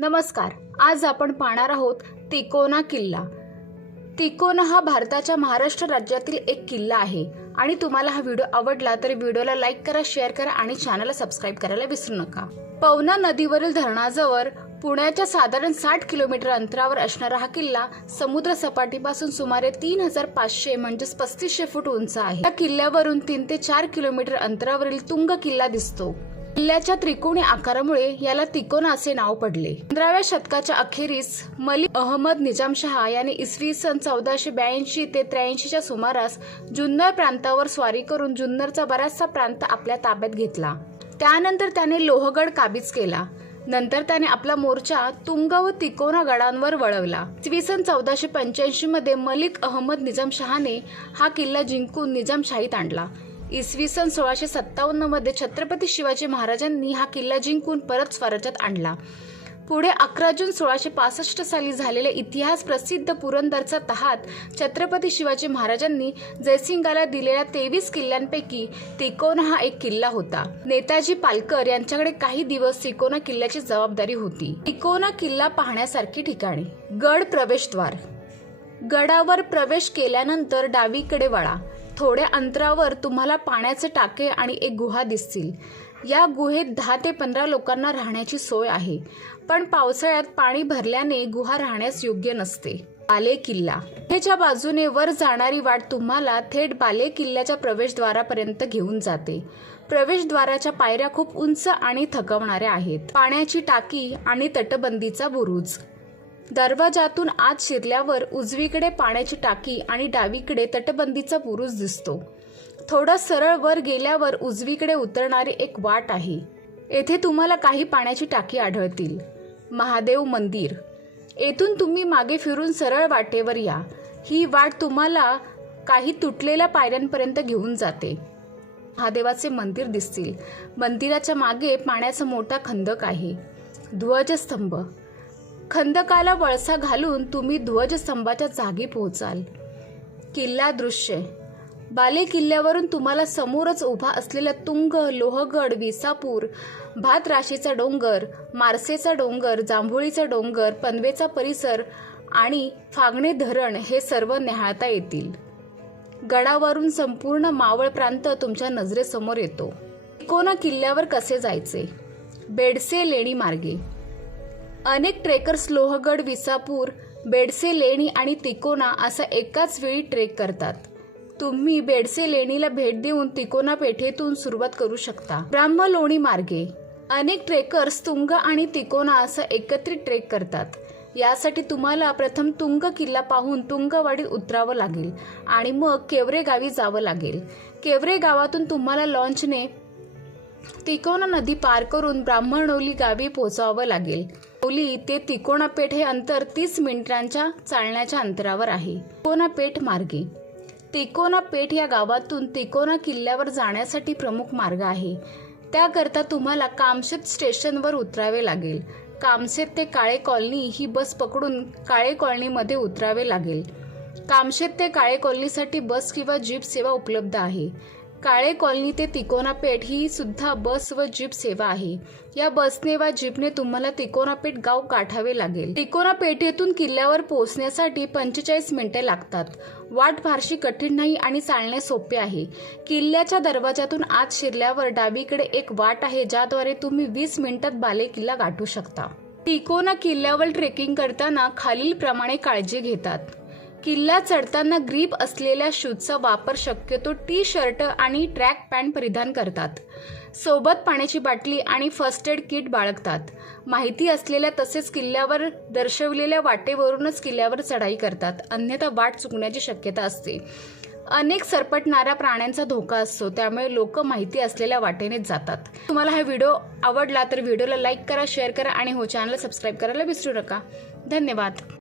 नमस्कार. आज आपण पाहणार आहोत तिकोना किल्ला. तिकोना हा भारताच्या महाराष्ट्र राज्यातील एक किल्ला आहे. आणि तुम्हाला हा व्हिडिओ आवडला तर व्हिडिओला लाईक करा शेअर करा आणि चॅनलला सबस्क्राईब करायला विसरू नका. पवना नदीवरील धरणाजवळ पुण्याच्या साधारण साठ किलोमीटर अंतरावर असणारा हा किल्ला समुद्र सपाटीपासून सुमारे तीन हजार पाचशे म्हणजेच पस्तीसशे फूट उंच आहे. या किल्ल्यावरून तीन ते चार किलोमीटर अंतरावरील तुंग किल्ला दिसतो. किल्ल्याच्या त्रिकोणी आकारामुळे याला तिकोना असे नाव पडले. पंधराव्या शतकाच्या अखेरीस मलिक अहमद निजामशहा याने इसवी सन चौदाशे ब्याऐंशी ते त्र्याऐंशीच्या सुमारास जुन्नर प्रांतावर स्वारी करून जुन्नरचा बराचसा प्रांत आपल्या ताब्यात घेतला. त्यानंतर त्याने लोहगड काबीज केला. नंतर त्याने आपला मोर्चा तुंग व तिकोना गडांवर वळवला. इसवी सन चौदाशे पंच्याऐंशी मध्ये मलिक अहमद निजामशहाने हा किल्ला जिंकून निजामशाहीत आणला. इसवी सन सोळाशे सत्तावन्नमध्ये छत्रपती शिवाजी महाराजांनी हा किल्ला जिंकून परत स्वराज्यात आणला. पुढे अकरा जून सोळाशे पासष्ट साली झालेल्या इतिहास प्रसिद्ध पुरंदरचा तहात छत्रपती शिवाजी महाराजांनी जयसिंगाला दिलेल्या तेवीस किल्ल्यांपैकी तिकोना हा एक किल्ला होता. नेताजी पालकर यांच्याकडे काही दिवस तिकोना किल्ल्याची जबाबदारी होती. तिकोना किल्ला पाहण्यासारखी ठिकाणे. गड प्रवेशद्वार. गडावर प्रवेश केल्यानंतर डावीकडे वळा. थोड्या अंतरावर तुम्हाला पाण्याचे टाके आणि एक गुहा दिसतील. या गुहेत दहा ते पंधरा लोकांना राहण्याची सोय आहे. पण पावसाळ्यात पाणी भरल्याने गुहा राहण्यास योग्य नसते. बाले किल्ला गुहेच्या बाजूने वर जाणारी वाट तुम्हाला थेट बाले किल्ल्याच्या प्रवेशद्वारापर्यंत घेऊन जाते. प्रवेशद्वाराच्या पायऱ्या खूप उंच आणि थकवणाऱ्या आहेत. पाण्याची टाकी आणि तटबंदीचा बुरुज. दरवाजातून आत शिरल्यावर उजवीकडे पाण्याची टाकी आणि डावीकडे तटबंदीचा बुरुज दिसतो. थोडं सरळ वर गेल्यावर उजवीकडे उतरणारी एक वाट आहे. येथे तुम्हाला काही पाण्याची टाकी आढळतील. महादेव मंदिर. येथून तुम्ही मागे फिरून सरळ वाटेवर या. ही वाट तुम्हाला काही तुटलेल्या पायऱ्यांपर्यंत घेऊन जाते. महादेवाचे मंदिर दिसतील. मंदिराच्या मागे पाण्याचा मोठा खंदक आहे. ध्वजस्तंभ खंदकाला वळसा घालून तुम्ही ध्वजस्तंभाच्या जागी पोहोचाल. किल्ला दृश्य. बाले किल्ल्यावरून तुम्हाला समोरच उभा असलेला तुंग लोहगड विसापूर भात राशीचा डोंगर मारसेचा डोंगर जांभुळीचा डोंगर पनवेचा परिसर आणि फागणे धरण हे सर्व न्याहाळता येतील. गडावरून संपूर्ण मावळ प्रांत तुमच्या नजरेसमोर येतो. कोणा किल्ल्यावर कसे जायचे? बेडसे लेणी मार्गे. अनेक ट्रेकर्स लोहगड विसापूर बेडसे लेणी आणि तिकोना असा एकाच वेळी ट्रेक करतात. तुम्ही बेडसे लेणीला भेट देऊन तिकोना पेठेतून सुरुवात करू शकता. ब्राह्मलोणी मार्गे. अनेक ट्रेकर्स तुंग आणि तिकोना असं एकत्रित ट्रेक करतात. यासाठी तुम्हाला प्रथम तुंग किल्ला पाहून तुंगवाडीत उतरावं लागेल आणि मग केवरे गावी जावं लागेल. केवरे गावातून तुम्हाला लॉन्चने तिकोना नदी पार करून ब्राह्मणोली गावी पोहोचावं लागेल. ओली ते तिकोना पेठ हे अंतर तीस मिनिटांच्या चालण्याच्या अंतरावर आहे. तिकोना पेठ मार्गे. तिकोना पेठ या गावातून तिकोना किल्ल्यावर जाण्यासाठी प्रमुख मार्ग आहे. त्याकरता तुम्हाला कामशेत स्टेशनवर उतरावे लागेल. कामशेत ते काळे कॉलनी ही बस पकडून काळे कॉलनीमध्ये उतरावे लागेल. कामशेत ते काळे कॉलनीसाठी बस किंवा जीप सेवा उपलब्ध आहे. काळे कॉलनी ते तिकोनापेठ ही सुद्धा बस व जीप सेवा आहे. या बसने वा जीपने तुम्हाला तिकोनापेठ गाव गाठावे लागेल. तिकोनापेठेतून किल्ल्यावर पोहोचण्यासाठी पंचेचाळीस मिनिटे लागतात. वाट फारशी कठीण नाही आणि चालणे सोपे आहे. किल्ल्याच्या दरवाजातून आत शिरल्यावर डावीकडे एक वाट आहे ज्याद्वारे तुम्ही वीस मिनिटात बाले किल्ला गाठू शकता. तिकोना किल्ल्यावर ट्रेकिंग करताना खालीलप्रमाणे काळजी घेतात. किल्ला चढताना ग्रीप असलेल्या शूजचा वापर शक्यतो टी शर्ट आणि ट्रॅक पॅन्ट परिधान करतात. सोबत पाण्याची बाटली आणि फर्स्ट एड किट बाळगतात. माहिती असलेल्या तसेच किल्ल्यावर दर्शवलेल्या वाटेवरूनच किल्ल्यावर चढाई करतात. अन्यथा वाट चुकण्याची शक्यता असते. अनेक सरपटणाऱ्या प्राण्यांचा धोका असतो त्यामुळे लोक माहिती असलेल्या वाटेनेच जातात. तुम्हाला हा व्हिडिओ आवडला तर व्हिडिओला लाईक करा शेअर करा आणि हो चॅनल सबस्क्राईब करायला विसरू नका. धन्यवाद.